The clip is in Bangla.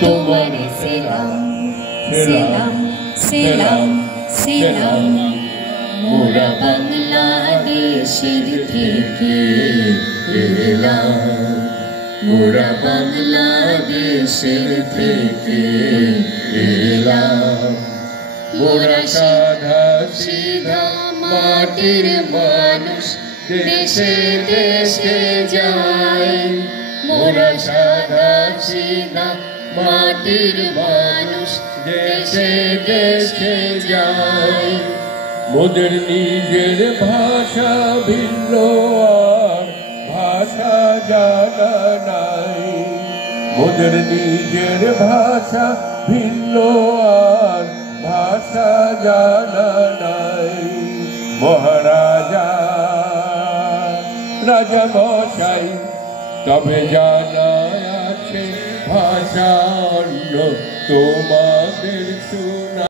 তোমারে সেলাম সেলাম সেলাম সেলাম মোরা বাংলাদেশের থেকে এলাম মোরা বাংলাদেশের থেকে এলাম মোরা সাদা সিধা মাটির মানুষ দেশে দেশে যায় মোরা সাদা সিধা মাটির মানুষ দেশে দেশে যায় মোদের নিজের ভাষা ভিন্ন আর ভাষা জানা নাই মোদের নিজের ভাষা ভিন্ন আর ভাষা জানা নাই মহারাজা রাজা মশাই তবে জানা আছে ভাষা অন্য তোমার